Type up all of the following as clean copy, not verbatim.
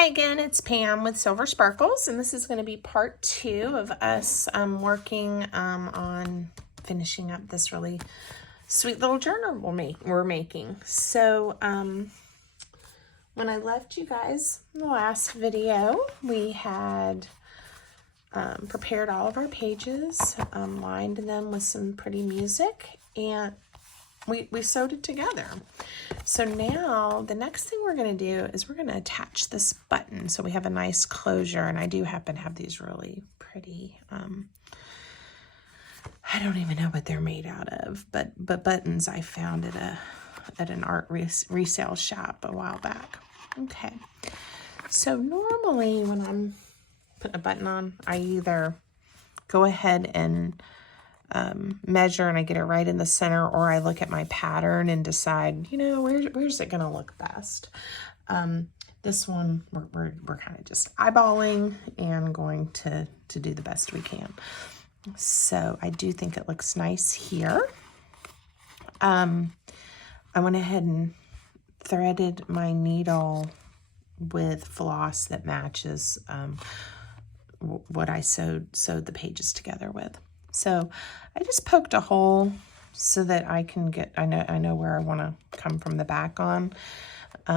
Hi again, it's Pam with Silver Sparkles, and this is going to be part 2 of us working on finishing up this really sweet little journal we're making. So when I left you guys in the last video, we had prepared all of our pages, lined them with some pretty music, and we sewed it together. So now the next thing we're going to do is we're going to attach this button so we have a nice closure. And I do happen to have these really pretty, I don't even know what they're made out of, but buttons I found at an art resale shop a while back. Okay, so normally when I'm putting a button on, I either go ahead and measure and I get it right in the center, or I look at my pattern and decide, you know, where's it going to look best. This one, we're kind of just eyeballing and going to do the best we can. So I do think it looks nice here. I went ahead and threaded my needle with floss that matches what I sewed the pages together with. So I just poked a hole so that I can get, I know where I want to come from the back on. So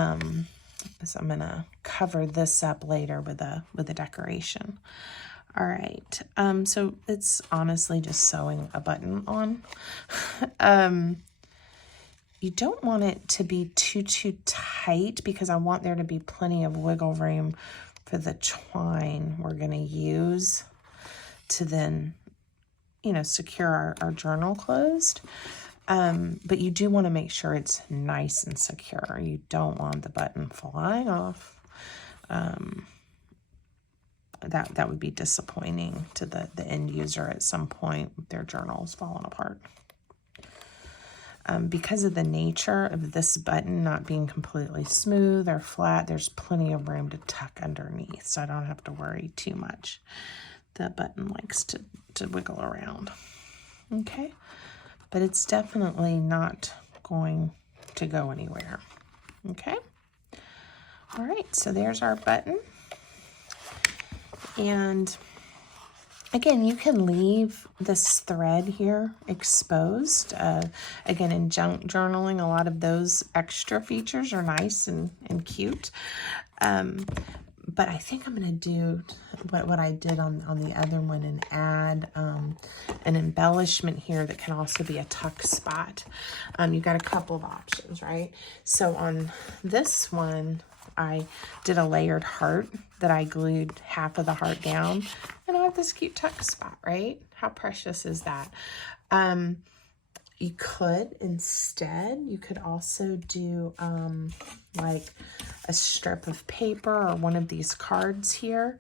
I'm going to cover this up later with a decoration. All right. So it's honestly just sewing a button on. You don't want it to be too tight because I want there to be plenty of wiggle room for the twine we're going to use to then, you know, secure our journal closed. But you do want to make sure it's nice and secure. You don't want the button flying off. That would be disappointing to the end user at some point. Their journal's falling apart. Because of the nature of this button not being completely smooth or flat, there's plenty of room to tuck underneath, so I don't have to worry too much. The button likes to wiggle around. Okay, but it's definitely not going to go anywhere. Okay, all right, so there's our button. And again, you can leave this thread here exposed. Again, in junk journaling, a lot of those extra features are nice and cute. But I think I'm going to do what I did on the other one and add an embellishment here that can also be a tuck spot. You've got a couple of options, right? So on this one, I did a layered heart that I glued half of the heart down, and I have this cute tuck spot, right? How precious is that? You could instead, you could also do like a strip of paper or one of these cards here.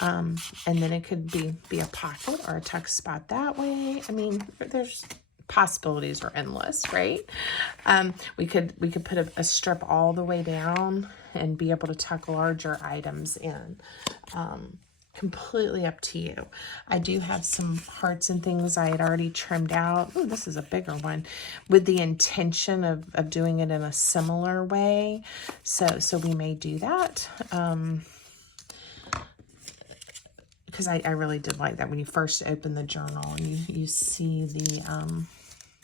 And then it could be a pocket or a tuck spot that way. I mean, there's possibilities are endless, right? We could put a strip all the way down and be able to tuck larger items in. Completely up to you. I do have some hearts and things I had already trimmed out. Oh, this is a bigger one, with the intention of doing it in a similar way. So we may do that. Because I really did like that when you first open the journal and you see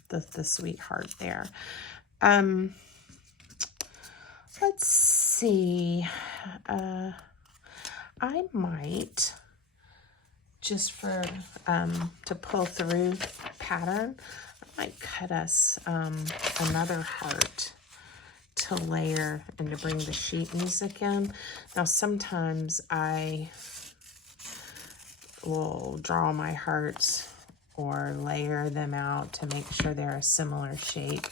the sweetheart there. Let's see. I might, just for, to pull through pattern, I might cut us another heart to layer and to bring the sheet music in. Now, sometimes I will draw my hearts or layer them out to make sure they're a similar shape,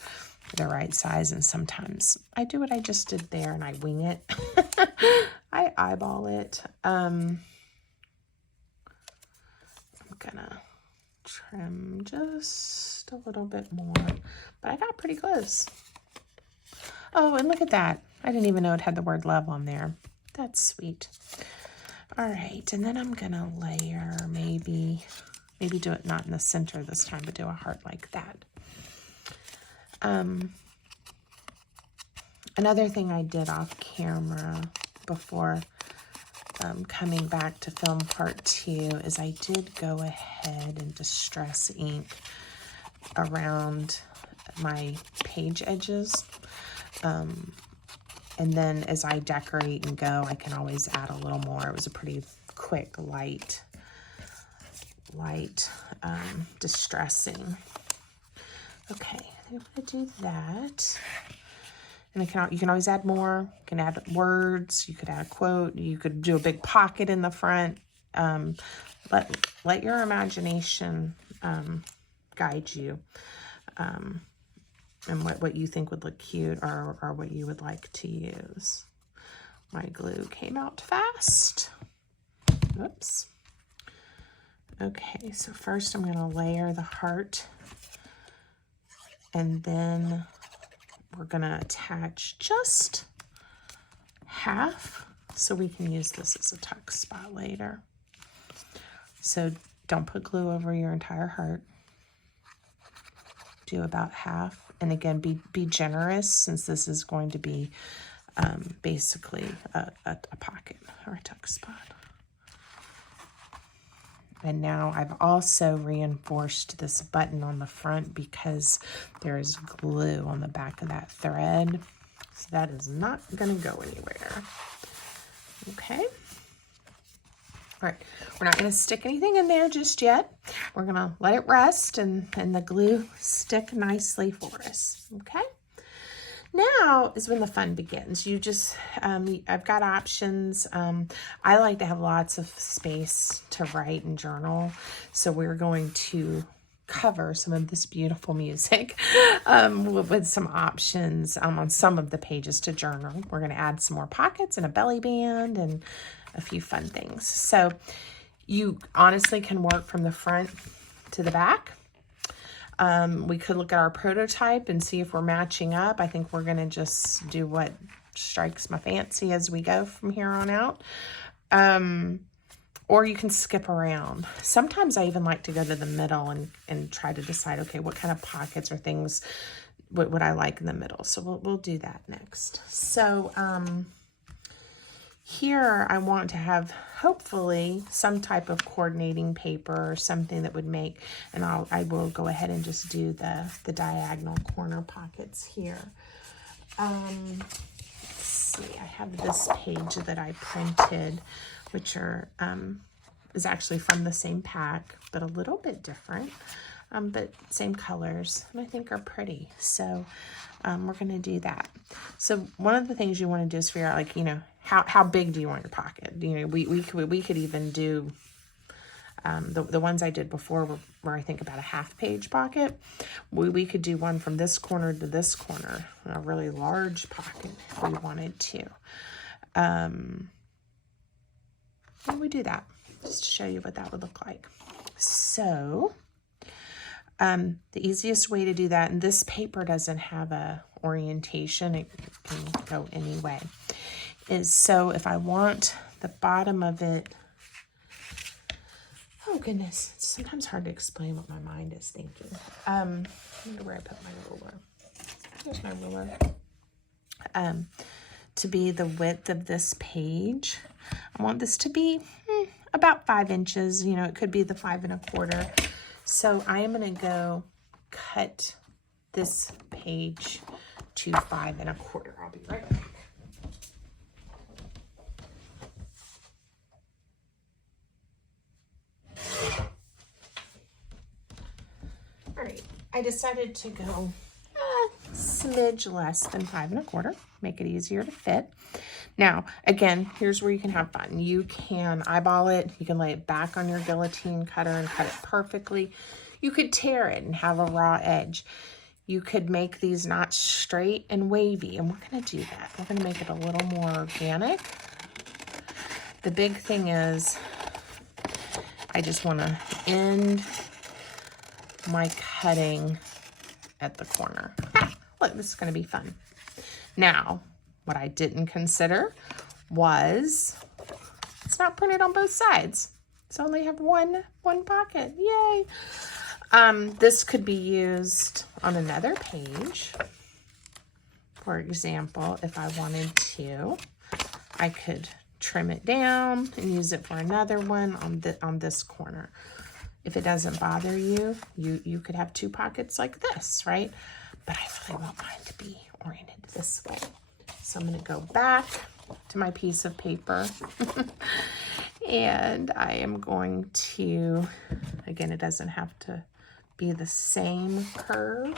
the right size, and sometimes I do what I just did there and I wing it. I eyeball it. I'm gonna trim just a little bit more, but I got pretty close. Oh, and look at that. I didn't even know it had the word love on there. That's sweet. All right, and then I'm gonna layer, maybe do it not in the center this time, but do a heart like that. Another thing I did off camera before coming back to film part 2 is I did go ahead and distress ink around my page edges. And then as I decorate and go, I can always add a little more. It was a pretty quick, light distressing. Okay, I'm going to do that. And you can always add more. You can add words. You could add a quote. You could do a big pocket in the front. Let your imagination guide you, and what you think would look cute or what you would like to use. My glue came out fast. Oops. Okay, so first I'm going to layer the heart, and then we're going to attach just half so we can use this as a tuck spot later. So don't put glue over your entire heart. Do about half. And again, be generous, since this is going to be basically a pocket or a tuck spot. And now I've also reinforced this button on the front because there is glue on the back of that thread. So that is not going to go anywhere. Okay. All right. We're not going to stick anything in there just yet. We're going to let it rest and the glue stick nicely for us. Okay. Now is when the fun begins. You just, I've got options. I like to have lots of space to write and journal. So we're going to cover some of this beautiful music with some options on some of the pages to journal. We're going to add some more pockets and a belly band and a few fun things. So you honestly can work from the front to the back. We could look at our prototype and see if we're matching up. I think we're going to just do what strikes my fancy as we go from here on out. Or you can skip around. Sometimes I even like to go to the middle and try to decide, okay, what kind of pockets or things would I like in the middle? So we'll do that next. So here I want to have hopefully some type of coordinating paper or something that would make, and I will go ahead and just do the diagonal corner pockets here. Let's see, I have this page that I printed, which is actually from the same pack, but a little bit different, but same colors, and I think are pretty. So we're going to do that. So one of the things you want to do is figure out, like, how big do you want your pocket? We could even do the ones I did before were I think about a half-page pocket. We could do one from this corner to this corner, a really large pocket if we wanted to. And we do that just to show you what that would look like. So the easiest way to do that, and this paper doesn't have a orientation, it can go any way, is so if I want the bottom of it, oh goodness, it's sometimes hard to explain what my mind is thinking. I wonder where I put my ruler. There's my ruler. To be the width of this page, I want this to be about 5 inches. It could be the 5 1/4. So I am going to go cut this page to 5 1/4. I'll be right back. All right, I decided to go a smidge less than 5 1/4, make it easier to fit. Now, again, here's where you can have fun. You can eyeball it. You can lay it back on your guillotine cutter and cut it perfectly. You could tear it and have a raw edge. You could make these knots straight and wavy, and we're going to do that. We're going to make it a little more organic. The big thing is I just want to end my cutting at the corner. Look, this is going to be fun. Now, what I didn't consider was it's not printed on both sides. It's only have one pocket. Yay! This could be used on another page. For example, if I wanted to, I could trim it down and use it for another one on this corner. If it doesn't bother you, you could have 2 pockets like this, right? But I really want mine to be oriented this way. So I'm going to go back to my piece of paper and I am going to, again, it doesn't have to be the same curve.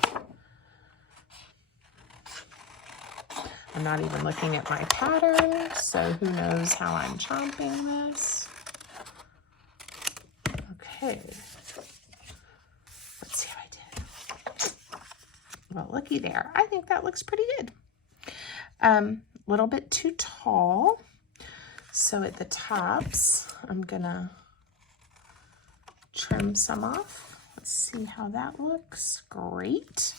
I'm not even looking at my pattern, so who knows how I'm chomping this. Okay. Let's see how I did. Well, looky there. I think that looks pretty good. Little bit too tall. So at the tops, I'm gonna trim some off. Let's see how that looks. Great.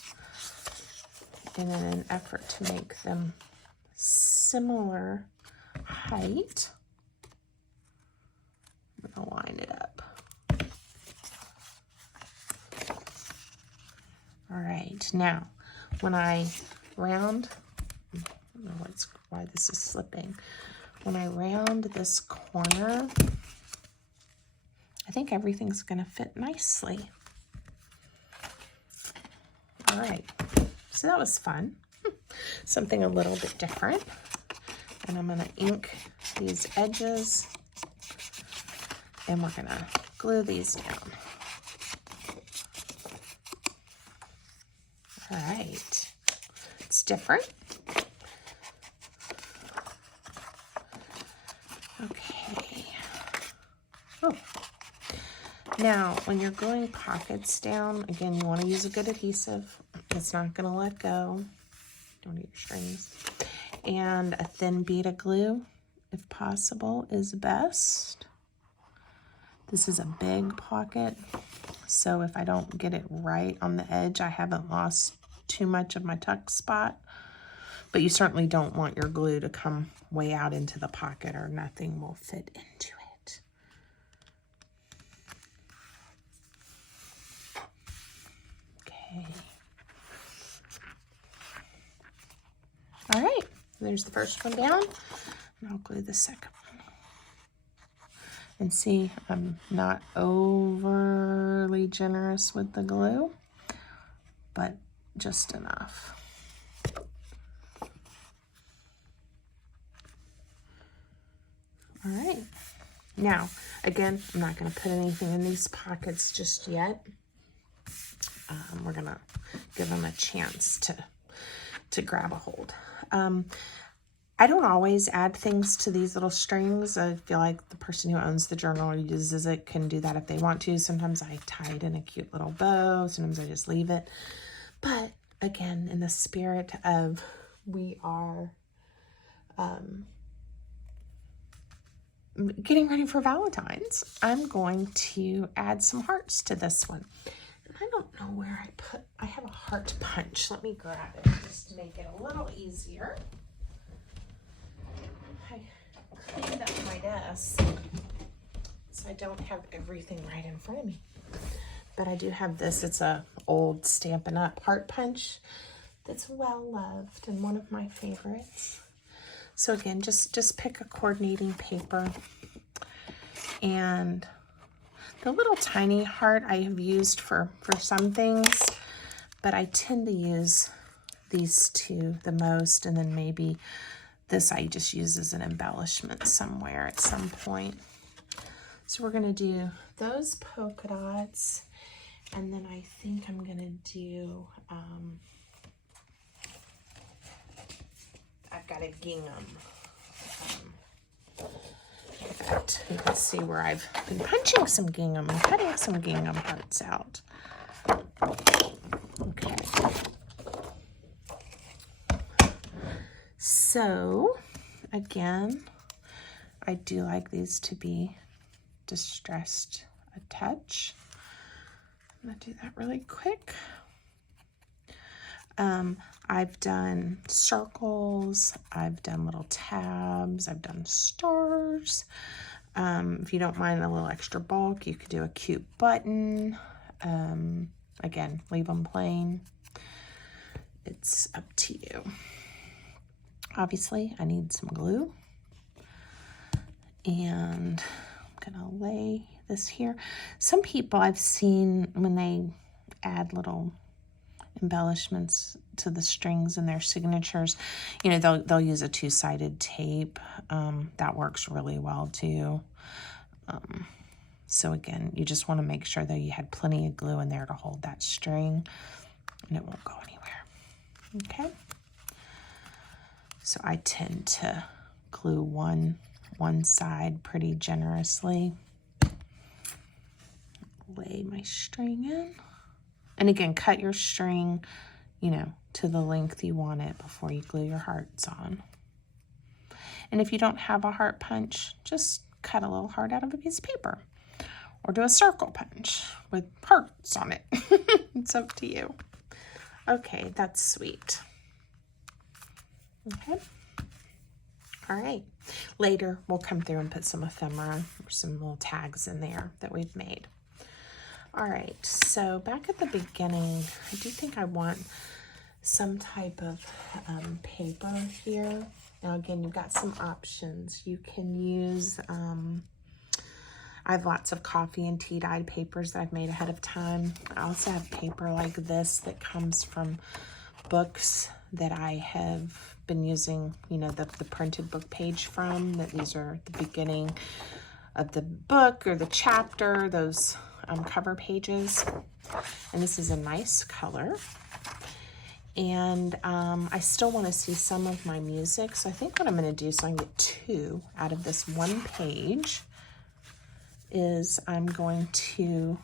And in an effort to make them similar height, I'm gonna line it up. All right, now when I round, I don't know why this is slipping. When I round this corner, I think everything's gonna fit nicely. All right, so that was fun. Something a little bit different. And I'm gonna ink these edges and we're gonna glue these down. All right, it's different. Okay. Oh. Now, when you're gluing pockets down, again, you want to use a good adhesive. It's not going to let go. Don't eat your strings. And a thin bead of glue, if possible, is best. This is a big pocket, so if I don't get it right on the edge, I haven't lost too much of my tuck spot. But you certainly don't want your glue to come way out into the pocket or nothing will fit into it. Okay. All right, there's the first one down, and I'll glue the second one. And see, I'm not overly generous with the glue, but just enough. All right, now, again, I'm not gonna put anything in these pockets just yet. We're gonna give them a chance to grab a hold. I don't always add things to these little strings. I feel like the person who owns the journal or uses it can do that if they want to. Sometimes I tie it in a cute little bow. Sometimes I just leave it. But again, in the spirit of we are getting ready for Valentine's, I'm going to add some hearts to this one. And I don't know where I have a heart punch. Let me grab it just to make it a little easier. I cleaned up my desk so I don't have everything right in front of me. But I do have this. It's a old Stampin' Up! Heart punch that's well loved and one of my favorites. So again, just pick a coordinating paper, and the little tiny heart I have used for some things, but I tend to use these two the most, and then maybe this I just use as an embellishment somewhere at some point. So we're gonna do those polka dots, and then I think I'm gonna do, I've got a gingham. In fact, you can see where I've been punching some gingham and cutting some gingham hearts out. Okay. So, again, I do like these to be distressed a touch. I'm gonna do that really quick. I've done circles, I've done little tabs, I've done stars. If you don't mind a little extra bulk, you could do a cute button. Again, leave them plain. It's up to you. Obviously, I need some glue. And I'm gonna lay this here. Some people I've seen when they add little embellishments to the strings and their signatures, you know, they'll use a two-sided tape. That works really well too. So again, you just want to make sure that you had plenty of glue in there to hold that string and it won't go anywhere. Okay. So I tend to glue one side pretty generously. Lay my string in. And again, cut your string, you know, to the length you want it before you glue your hearts on. And if you don't have a heart punch, just cut a little heart out of a piece of paper. Or do a circle punch with hearts on it. It's up to you. Okay, that's sweet. Okay. All right. Later, we'll come through and put some ephemera or some little tags in there that we've made. All right, so back at the beginning, I do think I want some type of paper here. Now, again, you've got some options. You can use, I have lots of coffee and tea dyed papers that I've made ahead of time. I also have paper like this that comes from books that I have been using, you know, the printed book page from, that these are the beginning of the book or the chapter, those cover pages. And this is a nice color. And I still want to see some of my music. So I think what I'm going to do, so I can get 2 out of this one page, is I'm going to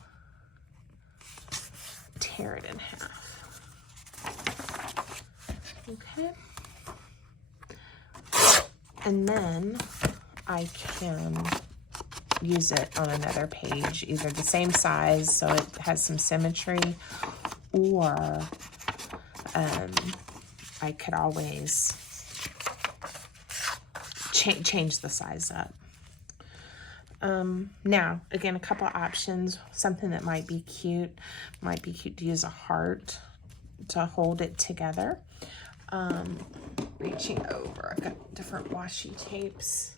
tear it in half. Okay. And then I can use it on another page, either the same size so it has some symmetry, or I could always change the size up. Now, again, a couple of options. Something that might be cute to use a heart to hold it together. Reaching over, I've got different washi tapes.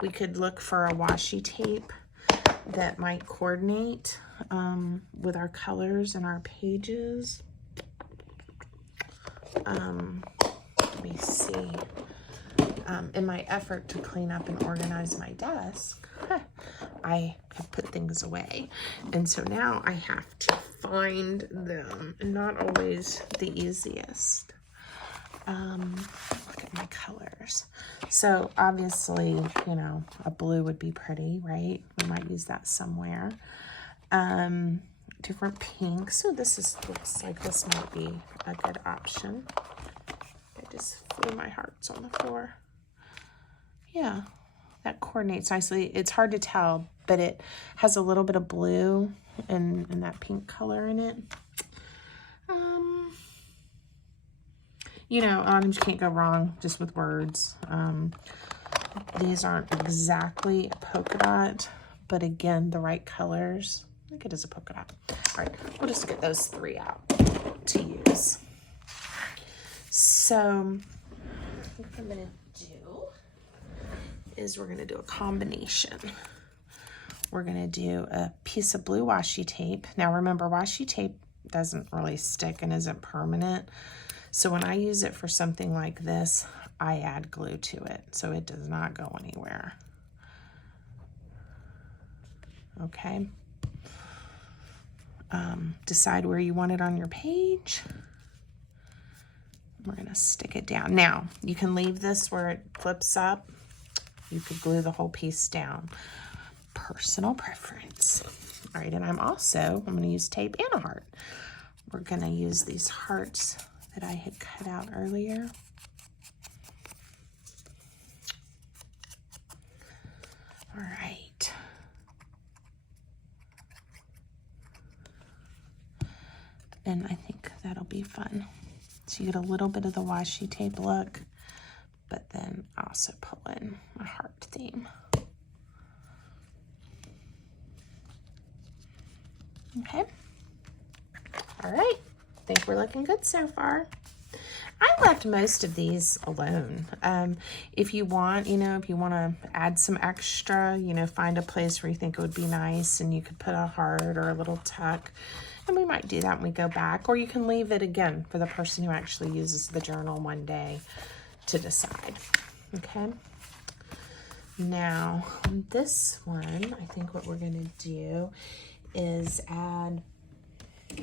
We could look for a washi tape that might coordinate with our colors and our pages. Let me see. In my effort to clean up and organize my desk, I have put things away. And so now I have to find them, and not always the easiest. Look at my colors. So obviously, you know, a blue would be pretty, right? We might use that somewhere. Different pinks. So looks like this might be a good option. I just threw my hearts on the floor. Yeah, that coordinates nicely. It's hard to tell, but it has a little bit of blue and that pink color in it. You know, you can't go wrong just with words. These aren't exactly a polka dot, but again, the right colors. I think it is a polka dot. All right, we'll just get those 3 out to use. So what I'm gonna do is we're gonna do a combination. We're gonna do a piece of blue washi tape. Now remember, washi tape doesn't really stick and isn't permanent. So when I use it for something like this, I add glue to it so it does not go anywhere. Okay. Decide where you want it on your page. We're gonna stick it down. Now, you can leave this where it flips up. You could glue the whole piece down. Personal preference. All right, and I'm gonna use tape and a heart. We're gonna use these hearts that I had cut out earlier. All right. And I think that'll be fun. So you get a little bit of the washi tape look, but then also pull in a heart theme. Okay. All right. I think we're looking good so far. I love left most of these alone. If you want, you know, if you want to add some extra, you know, find a place where you think it would be nice and you could put a heart or a little tuck. And we might do that when we go back. Or you can leave it again for the person who actually uses the journal one day to decide. Okay. Now, on this one, I think what we're going to do is add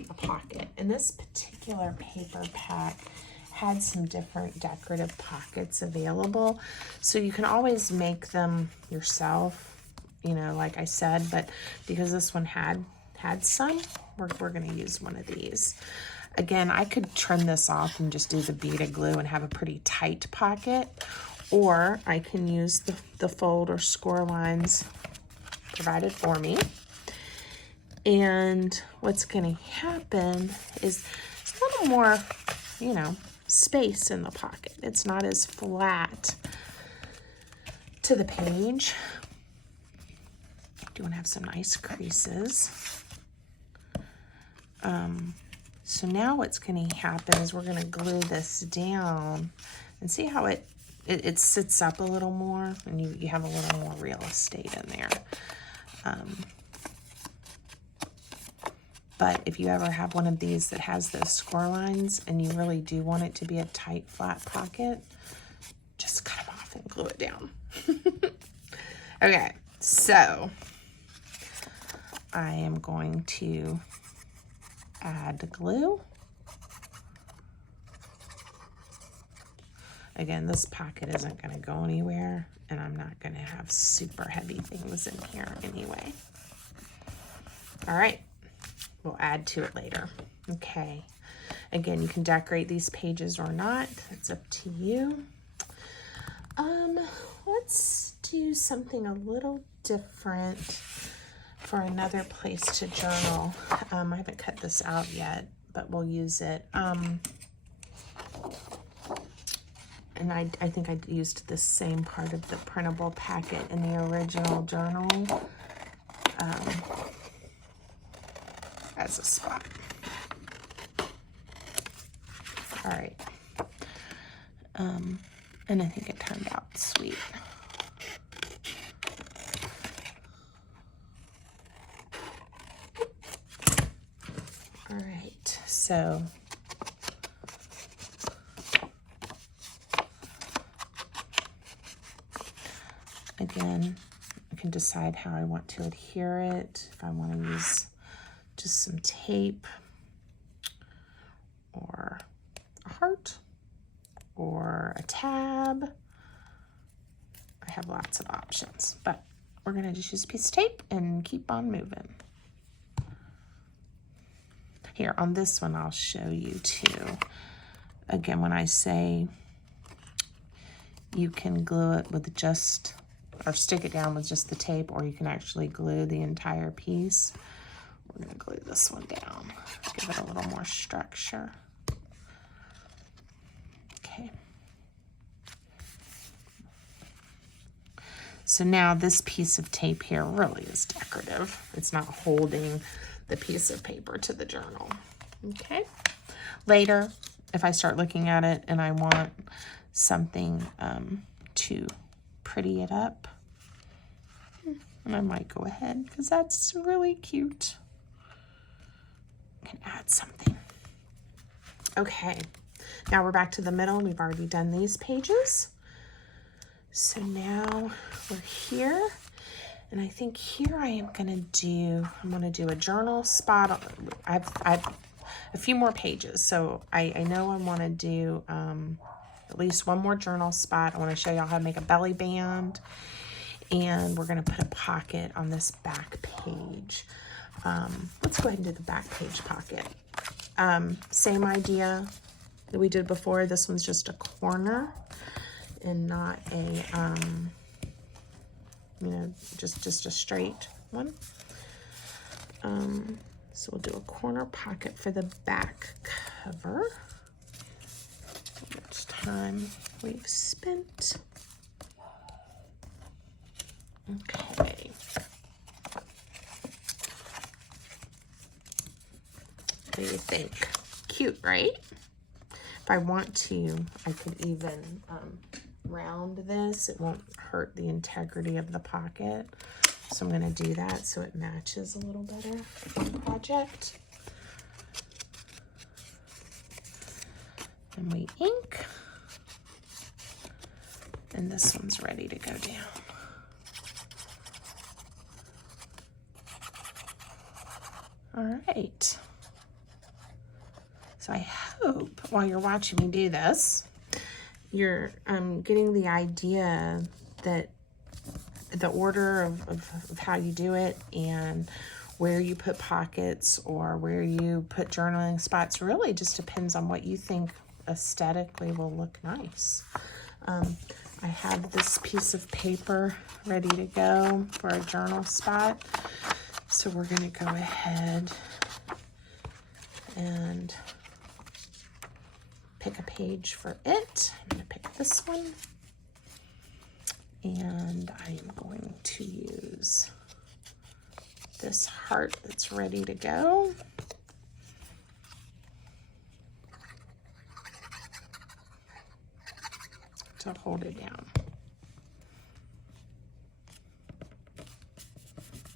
a pocket. And this particular paper pack had some different decorative pockets available. So you can always make them yourself, you know, like I said, but because this one had some, we're going to use one of these. Again, I could trim this off and just do the beaded glue and have a pretty tight pocket, or I can use the fold or score lines provided for me. And what's going to happen is a little more, you know, space in the pocket. It's not as flat to the page. You want to have some nice creases. So now what's going to happen is we're going to glue this down and see how it sits up a little more, and you have a little more real estate in there. But if you ever have one of these that has those score lines and you really do want it to be a tight, flat pocket, just cut them off and glue it down. Okay, so I am going to add the glue. Again, this pocket isn't going to go anywhere, and I'm not going to have super heavy things in here anyway. All right, we'll add to it later. Okay, again, you can decorate these pages or not. It's up to you. Let's do something a little different for another place to journal. I haven't cut this out yet, but we'll use it. And I think I used the same part of the printable packet in the original journal as a spot. All right. And I think it turned out sweet. All right, so again, I can decide how I want to adhere it. If I want to use just some tape or a heart or a tab. I have lots of options, but we're going to just use a piece of tape and keep on moving. Here, on this one, I'll show you too. Again, when I say you can glue it with just, or stick it down with just the tape, or you can actually glue the entire piece. We're going to glue this one down, give it a little more structure. Okay. So now this piece of tape here really is decorative. It's not holding the piece of paper to the journal. Okay. Later, if I start looking at it and I want something to pretty it up, and I might go ahead because that's really cute. I can add something. Okay. Now we're back to the middle. We've already done these pages. So now we're here. And I think here I'm going to do a journal spot. I've a few more pages. So I know I want to do at least one more journal spot. I want to show y'all how to make a belly band. And we're going to put a pocket on this back page. Let's go ahead and do the back page pocket. Same idea that we did before. This one's just a corner and not a, you know, just a straight one. So we'll do a corner pocket for the back cover. How much time we've spent. Okay. What do you think? Cute, right? If I want to, I could even round this. It won't hurt the integrity of the pocket. So I'm going to do that so it matches a little better for the project. And we ink. And this one's ready to go down. All right. So I hope while you're watching me do this, you're getting the idea that the order of how you do it and where you put pockets or where you put journaling spots really just depends on what you think aesthetically will look nice. I have this piece of paper ready to go for a journal spot. So we're going to go ahead and pick a page for it. I'm going to pick this one. And I am going to use this heart that's ready to go. To hold it down.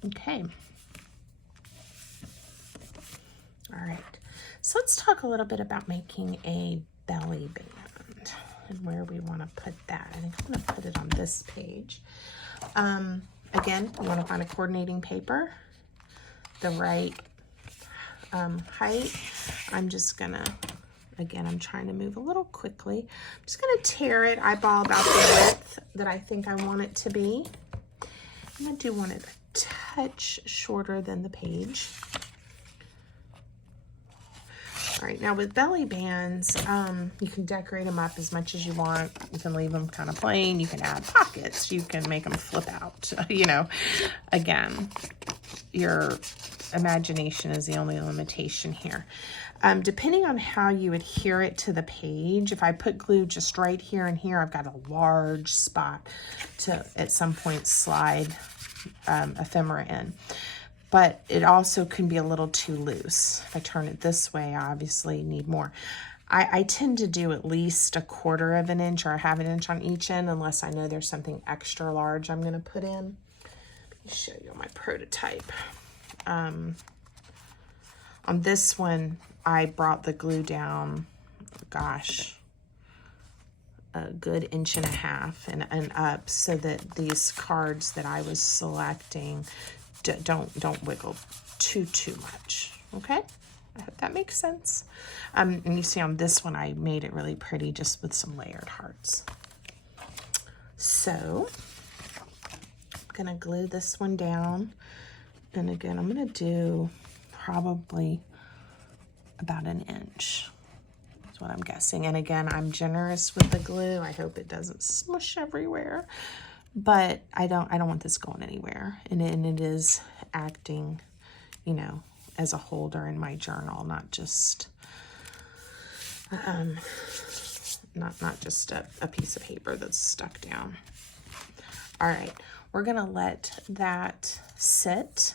Okay. All right. So let's talk a little bit about making a belly band and where we want to put that. I think I'm going to put it on this page. Again, you want to find a coordinating paper, the right height. I'm just going to, again, I'm trying to move a little quickly. I'm just going to tear it, eyeball about the width that I think I want it to be. And I do want it a touch shorter than the page. All right, now with belly bands, you can decorate them up as much as you want. You can leave them kind of plain. You can add pockets. You can make them flip out. You know, again, your imagination is the only limitation here. Depending on how you adhere it to the page, if I put glue just right here and here, I've got a large spot to at some point slide ephemera in. But it also can be a little too loose. If I turn it this way, I obviously need more. I tend to do at least 1/4 of an inch or 1/2 inch on each end unless I know there's something extra large I'm going to put in. Let me show you my prototype. On this one, I brought the glue down, gosh, a good 1.5 inches and up so that these cards that I was selecting don't wiggle too much. Okay, I hope that makes sense. And you see on this one I made it really pretty just with some layered hearts. So I'm gonna glue this one down, and again I'm gonna do probably about 1 inch. That's what I'm guessing. And again, I'm generous with the glue. I hope it doesn't smush everywhere. But I don't want this going anywhere. And it is acting, you know, as a holder in my journal, not just not just a piece of paper that's stuck down. All right, we're gonna let that sit.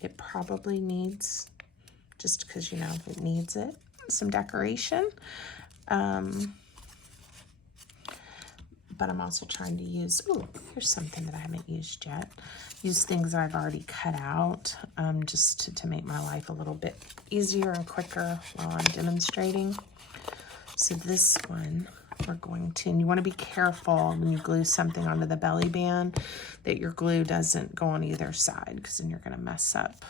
It probably needs, just because, you know, it needs it, some decoration. But I'm also trying to use, oh, here's something that I haven't used yet. Use things that I've already cut out just to make my life a little bit easier and quicker while I'm demonstrating. So this one, we're going to, and you want to be careful when you glue something onto the belly band that your glue doesn't go on either side, because then you're going to mess up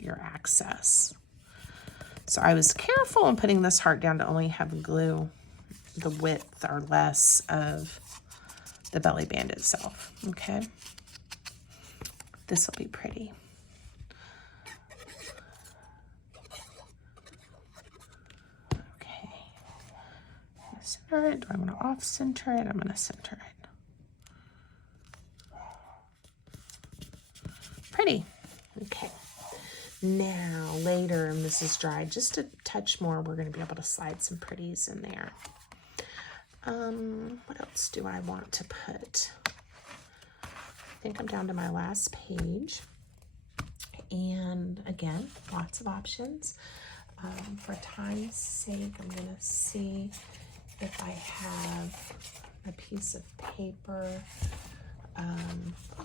your access. So I was careful in putting this heart down to only have glue the width or less of the belly band itself. Okay, this will be pretty. Okay, center it. Do I want to off center it? I'm going to center it. Pretty. Okay. Now later, and this is dried just a touch more, we're going to be able to slide some pretties in there. What else do I want to put? I think I'm down to my last page. And again, lots of options. For time's sake, I'm going to see if I have a piece of paper.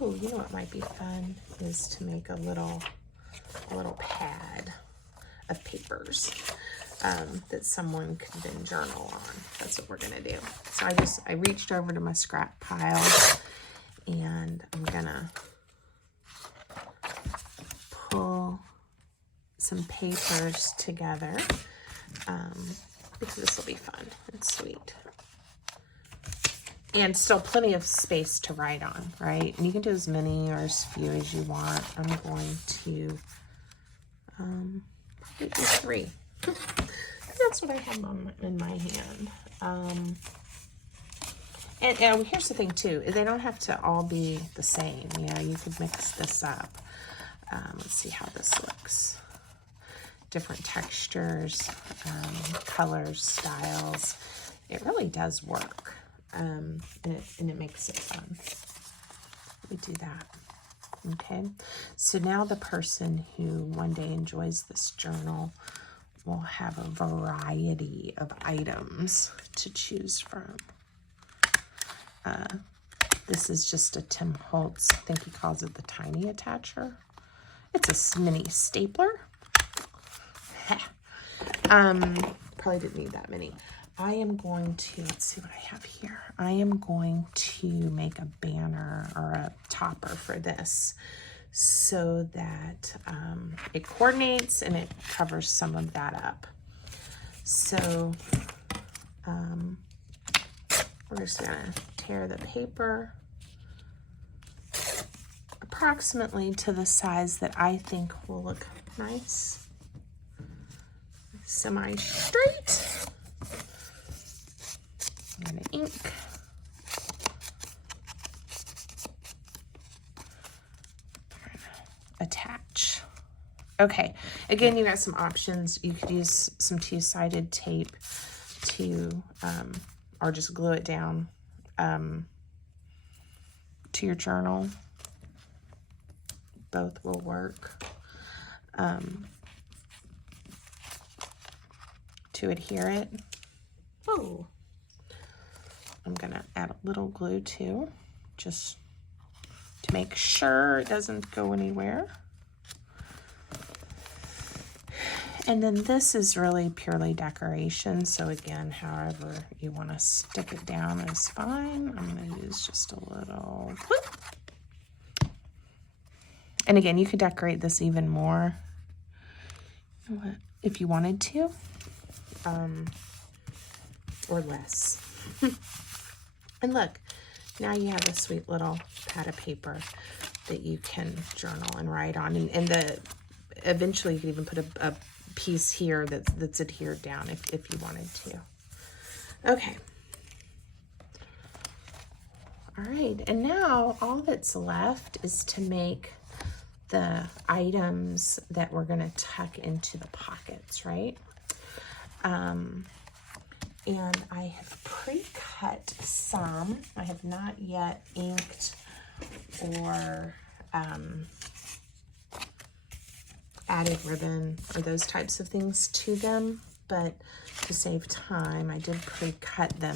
Oh, you know what might be fun is to make a little pad of papers that someone could then journal on. That's what we're gonna do. So I reached over to my scrap pile and I'm gonna pull some papers together because this will be fun and sweet. And still plenty of space to write on, right? And you can do as many or as few as you want. I'm going to probably do 3. That's what I have in my hand. And here's the thing too, they don't have to all be the same. You know, you could mix this up. Let's see how this looks. Different textures, colors, styles. It really does work. And it makes it fun. Let me do that. Okay, so now the person who one day enjoys this journal will have a variety of items to choose from. This is just a Tim Holtz, I think he calls it the tiny attacher. It's a mini stapler. Probably didn't need that many. I am going to, let's see what I have here. I am going to make a banner or a topper for this so that it coordinates and it covers some of that up. So we're just gonna tear the paper approximately to the size that I think will look nice. Semi-straight. I'm gonna ink. Attach. Okay, again, you got some options. You could use some 2-sided tape to, or just glue it down to your journal. Both will work. To adhere it. Oh. I'm gonna add a little glue too, just to make sure it doesn't go anywhere. And then this is really purely decoration. So again, however you want to stick it down is fine. I'm gonna use just a little whoop. And again, you could decorate this even more if you wanted to, or less. And look, now you have a sweet little pad of paper that you can journal and write on. And eventually you can even put a piece here that's adhered down if you wanted to. Okay. All right, and now all that's left is to make the items that we're gonna tuck into the pockets, right? And I have pre-cut some. I have not yet inked or added ribbon or those types of things to them, but to save time, I did pre-cut them.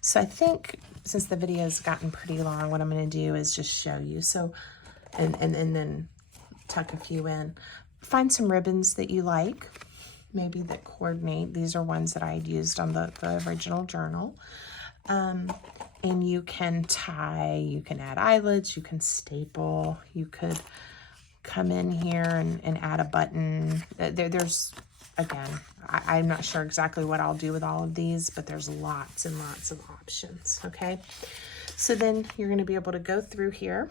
So I think since the video has gotten pretty long, what I'm gonna do is just show you. So, and then tuck a few in. Find some ribbons that you like, maybe that coordinate. These are ones that I had used on the original journal. And you can tie, you can add eyelets, you can staple, you could come in here and add a button. There's, again, I'm not sure exactly what I'll do with all of these, but there's lots and lots of options, okay? So then you're gonna be able to go through here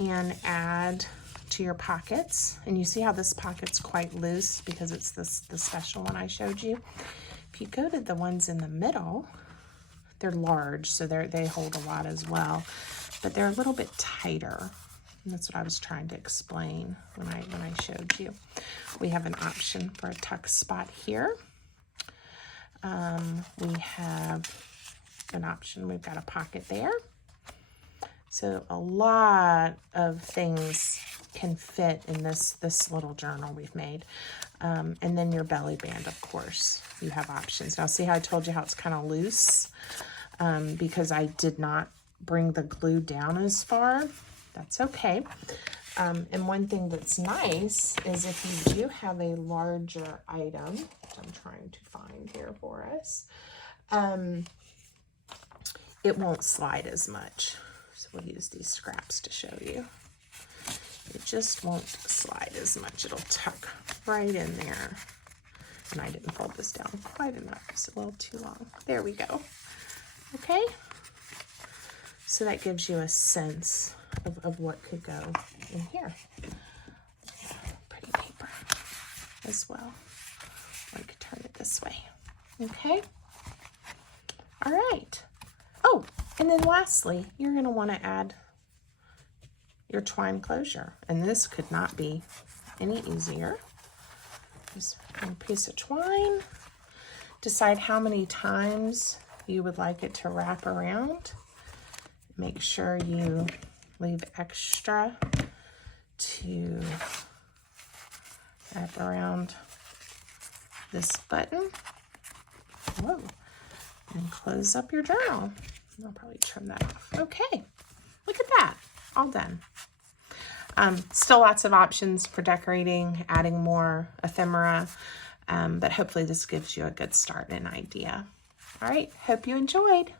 and add to your pockets. And you see how this pocket's quite loose because it's the special one I showed you. If you go to the ones in the middle, they're large, so they hold a lot as well, but they're a little bit tighter. And that's what I was trying to explain when I showed you. We have an option for a tuck spot here. We have an option, we've got a pocket there. So a lot of things can fit in this little journal we've made. And then your belly band, of course, you have options. Now see how I told you how it's kind of loose? Because I did not bring the glue down as far. That's okay. And one thing that's nice is if you do have a larger item, which I'm trying to find here for us, it won't slide as much. So we'll use these scraps to show you. It just won't slide as much. It'll tuck right in there. And I didn't fold this down quite enough. It's a little too long. There we go. Okay. So that gives you a sense of what could go in here. Pretty paper as well. I could turn it this way. Okay. All right. Oh, and then lastly, you're going to want to add your twine closure. And this could not be any easier. Just a piece of twine. Decide how many times you would like it to wrap around. Make sure you leave extra to wrap around this button. Whoa. And close up your journal. I'll probably trim that off. Okay, look at that. All done. Still lots of options for decorating, adding more ephemera, but hopefully this gives you a good start and idea. All right, hope you enjoyed.